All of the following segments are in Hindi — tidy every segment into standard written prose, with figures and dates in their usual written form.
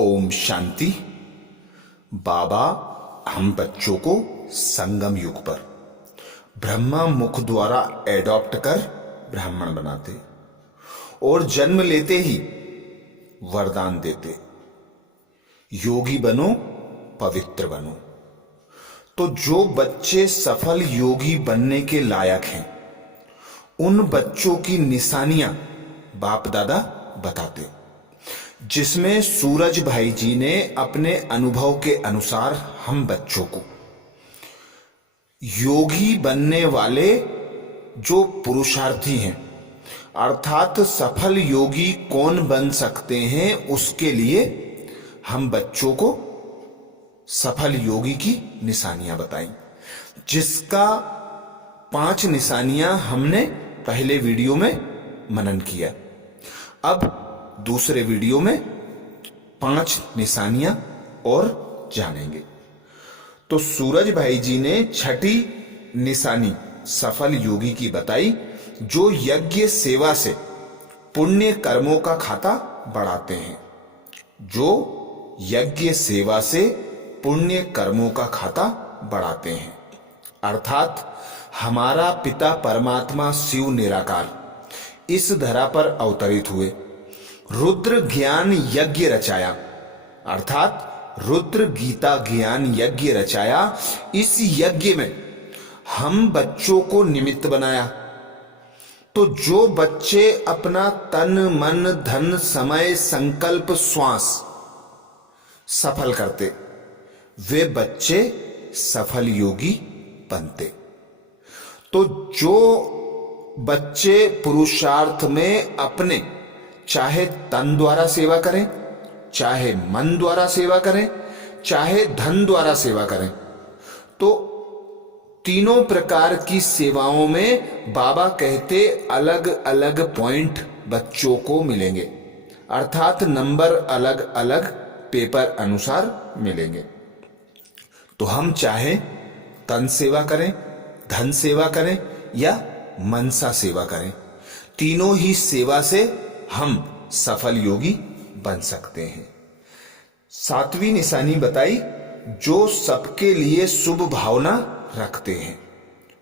ओम शांति। बाबा हम बच्चों को संगम युग पर ब्रह्मा मुख द्वारा एडॉप्ट कर ब्राह्मण बनाते और जन्म लेते ही वरदान देते, योगी बनो, पवित्र बनो। तो जो बच्चे सफल योगी बनने के लायक हैं, उन बच्चों की निशानियां बाप दादा बताते, जिसमें सूरज भाई जी ने अपने अनुभव के अनुसार हम बच्चों को योगी बनने वाले जो पुरुषार्थी हैं, अर्थात सफल योगी कौन बन सकते हैं, उसके लिए हम बच्चों को सफल योगी की निशानियां बताई, जिसका 5 निशानियां हमने पहले वीडियो में मनन किया। अब दूसरे वीडियो में 5 निशानियां और जानेंगे। तो सूरज भाई जी ने 6ठी निशानी सफल योगी की बताई, जो यज्ञ सेवा से पुण्य कर्मों का खाता बढ़ाते हैं, जो यज्ञ सेवा से पुण्य कर्मों का खाता बढ़ाते हैं। अर्थात हमारा पिता परमात्मा शिव निराकार इस धरा पर अवतरित हुए, रुद्र ज्ञान यज्ञ रचाया, अर्थात रुद्र गीता ज्ञान यज्ञ रचाया। इस यज्ञ में हम बच्चों को निमित्त बनाया। तो जो बच्चे अपना तन मन धन समय संकल्प श्वास सफल करते, वे बच्चे सफल योगी बनते। तो जो बच्चे पुरुषार्थ में अपने चाहे तन द्वारा सेवा करें, चाहे मन द्वारा सेवा करें, चाहे धन द्वारा सेवा करें, तो तीनों प्रकार की सेवाओं में बाबा कहते अलग अलग पॉइंट बच्चों को मिलेंगे, अर्थात नंबर अलग अलग पेपर अनुसार मिलेंगे। तो हम चाहे तन सेवा करें, धन सेवा करें या मनसा सेवा करें, तीनों ही सेवा से हम सफल योगी बन सकते हैं। 7वीं निशानी बताई, जो सबके लिए शुभ भावना रखते हैं,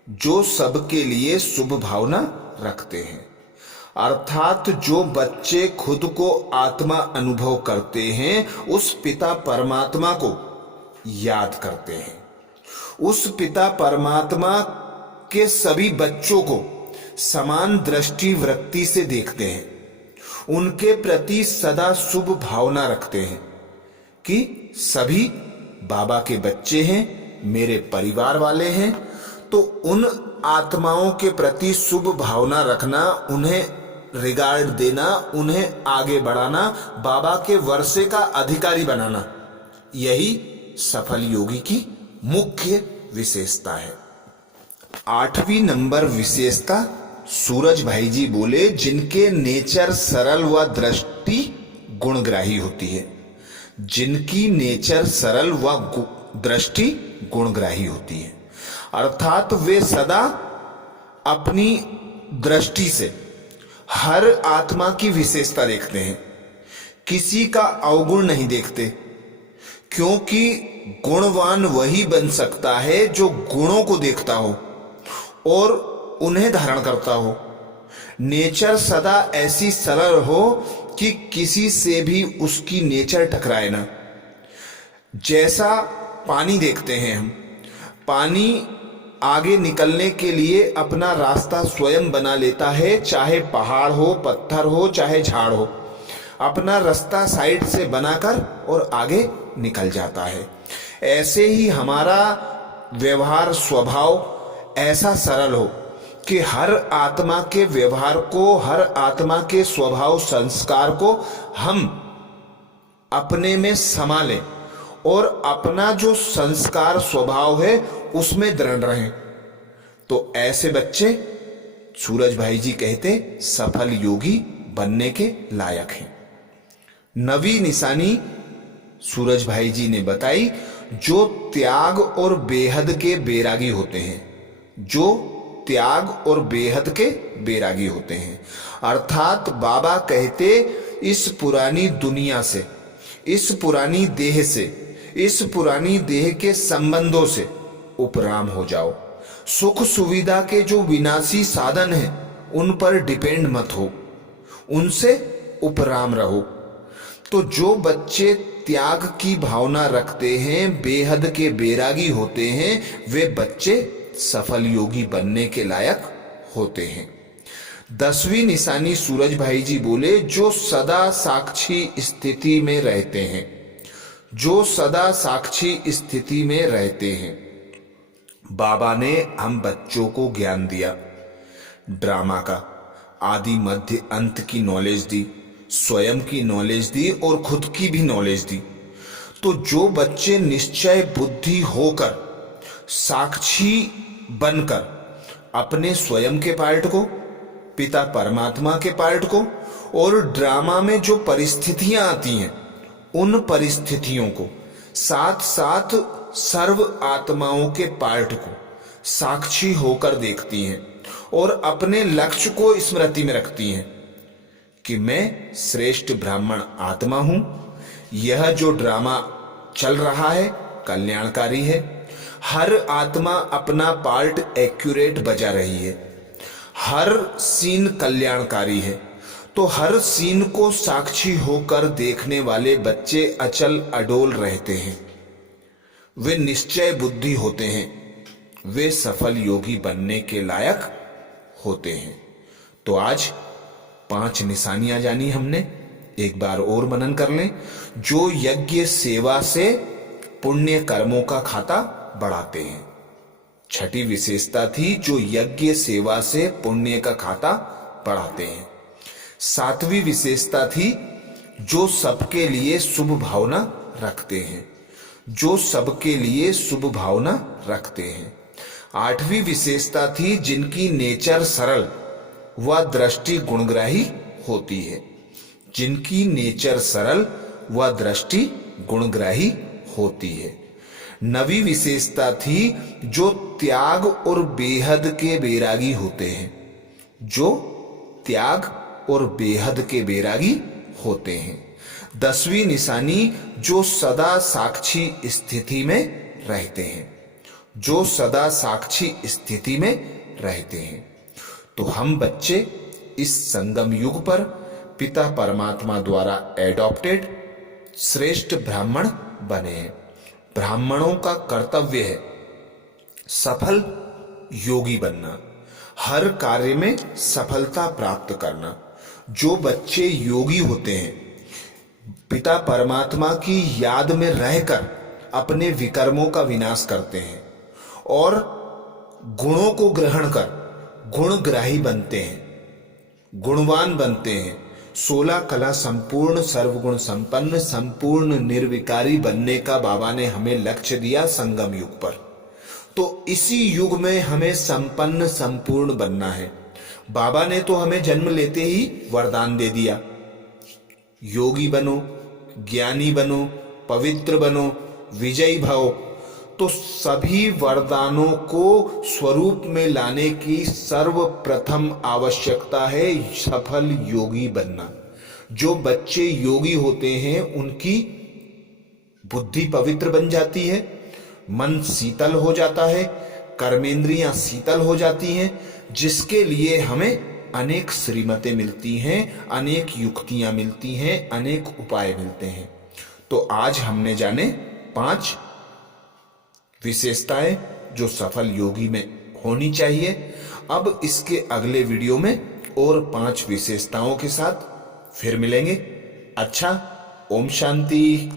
जो सबके लिए शुभ भावना रखते हैं, अर्थात जो बच्चे खुद को आत्मा अनुभव करते हैं, उस पिता परमात्मा को याद करते हैं, उस पिता परमात्मा के सभी बच्चों को समान दृष्टि वृत्ति से देखते हैं, उनके प्रति सदा शुभ भावना रखते हैं कि सभी बाबा के बच्चे हैं, मेरे परिवार वाले हैं। तो उन आत्माओं के प्रति शुभ भावना रखना, उन्हें रिगार्ड देना, उन्हें आगे बढ़ाना, बाबा के वर्षे का अधिकारी बनाना, यही सफल योगी की मुख्य विशेषता है। 8वीं नंबर विशेषता सूरज भाई जी बोले, जिनके नेचर सरल व दृष्टि गुणग्राही होती है, जिनकी नेचर सरल व दृष्टि गुणग्राही होती है, अर्थात वे सदा अपनी दृष्टि से हर आत्मा की विशेषता देखते हैं, किसी का अवगुण नहीं देखते, क्योंकि गुणवान वही बन सकता है जो गुणों को देखता हो और उन्हें धारण करता हो। नेचर सदा ऐसी सरल हो कि किसी से भी उसकी नेचर टकराए ना। जैसा पानी देखते हैं हम, पानी आगे निकलने के लिए अपना रास्ता स्वयं बना लेता है, चाहे पहाड़ हो, पत्थर हो, चाहे झाड़ हो, अपना रास्ता साइड से बनाकर और आगे निकल जाता है। ऐसे ही हमारा व्यवहार स्वभाव ऐसा सरल हो कि हर आत्मा के व्यवहार को, हर आत्मा के स्वभाव संस्कार को हम अपने में समा लें और अपना जो संस्कार स्वभाव है उसमें दृढ़ रहें। तो ऐसे बच्चे सूरज भाई जी कहते सफल योगी बनने के लायक हैं। 9वीं निशानी सूरज भाई जी ने बताई, जो त्याग और बेहद के बैरागी होते हैं, जो त्याग और बेहद के बैरागी होते हैं, अर्थात बाबा कहते इस पुरानी दुनिया से इस पुरानी देह से, इस पुरानी देह के संबंधों से उपराम हो जाओ। सुख सुविधा के जो विनाशी साधन हैं उन पर डिपेंड मत हो, उनसे उपराम रहो। तो जो बच्चे त्याग की भावना रखते हैं, बेहद के बैरागी होते हैं, वे बच्चे सफल योगी बनने के लायक होते हैं। 10वीं निशानी सूरज भाई जी बोले, जो सदा साक्षी स्थिति में रहते हैं, जो सदा साक्षी स्थिति में रहते हैं। बाबा ने हम बच्चों को ज्ञान दिया, ड्रामा का आदि मध्य अंत की नॉलेज दी, स्वयं की नॉलेज दी और खुद की भी नॉलेज दी। तो जो बच्चे निश्चय बुद्धि होकर, साक्षी बनकर अपने स्वयं के पार्ट को, पिता परमात्मा के पार्ट को और ड्रामा में जो परिस्थितियां आती हैं उन परिस्थितियों को, साथ साथ सर्व आत्माओं के पार्ट को साक्षी होकर देखती हैं और अपने लक्ष्य को स्मृति में रखती हैं कि मैं श्रेष्ठ ब्राह्मण आत्मा हूं, यह जो ड्रामा चल रहा है कल्याणकारी है, हर आत्मा अपना पार्ट एक्यूरेट बजा रही है, हर सीन कल्याणकारी है। तो हर सीन को साक्षी होकर देखने वाले बच्चे अचल अडोल रहते हैं, वे निश्चय बुद्धि होते हैं, वे सफल योगी बनने के लायक होते हैं। तो आज 5 निशानियां जानी हमने, एक बार और मनन कर लें। जो यज्ञ सेवा से पुण्य कर्मों का खाता बढ़ाते हैं, छठी विशेषता थी जो यज्ञ सेवा से पुण्य का खाता बढ़ाते हैं। 7वीं विशेषता थी जो सबके लिए शुभ भावना रखते हैं, जो सबके लिए शुभ भावना रखते हैं। 8वीं विशेषता थी जिनकी नेचर सरल व दृष्टि गुणग्राही होती है, जिनकी नेचर सरल व दृष्टि गुणग्राही होती है। 9वीं विशेषता थी जो त्याग और बेहद के बैरागी होते हैं, जो त्याग और बेहद के बैरागी होते हैं। 10वीं निशानी जो सदा साक्षी स्थिति में रहते हैं, जो सदा साक्षी स्थिति में रहते हैं। तो हम बच्चे इस संगम युग पर पिता परमात्मा द्वारा एडॉप्टेड श्रेष्ठ ब्राह्मण बने हैं। ब्राह्मणों का कर्तव्य है सफल योगी बनना, हर कार्य में सफलता प्राप्त करना। जो बच्चे योगी होते हैं, पिता परमात्मा की याद में रहकर अपने विकर्मों का विनाश करते हैं और गुणों को ग्रहण कर गुणग्राही बनते हैं, गुणवान बनते हैं। 16 कला संपूर्ण, सर्वगुण संपन्न, संपूर्ण निर्विकारी बनने का बाबा ने हमें लक्ष्य दिया संगम युग पर। तो इसी युग में हमें संपन्न संपूर्ण बनना है। बाबा ने तो हमें जन्म लेते ही वरदान दे दिया, योगी बनो, ज्ञानी बनो, पवित्र बनो, विजयी भव। तो सभी वरदानों को स्वरूप में लाने की सर्वप्रथम आवश्यकता है सफल योगी बनना। जो बच्चे योगी होते हैं उनकी बुद्धि पवित्र बन जाती है, मन शीतल हो जाता है, कर्मेंद्रियां शीतल हो जाती हैं, जिसके लिए हमें अनेक श्रीमतें मिलती हैं, अनेक युक्तियां मिलती हैं, अनेक उपाय मिलते हैं। तो आज हमने जाने 5 विशेषताएं जो सफल योगी में होनी चाहिए। अब इसके अगले वीडियो में और 5 विशेषताओं के साथ फिर मिलेंगे। अच्छा, ओम शांति।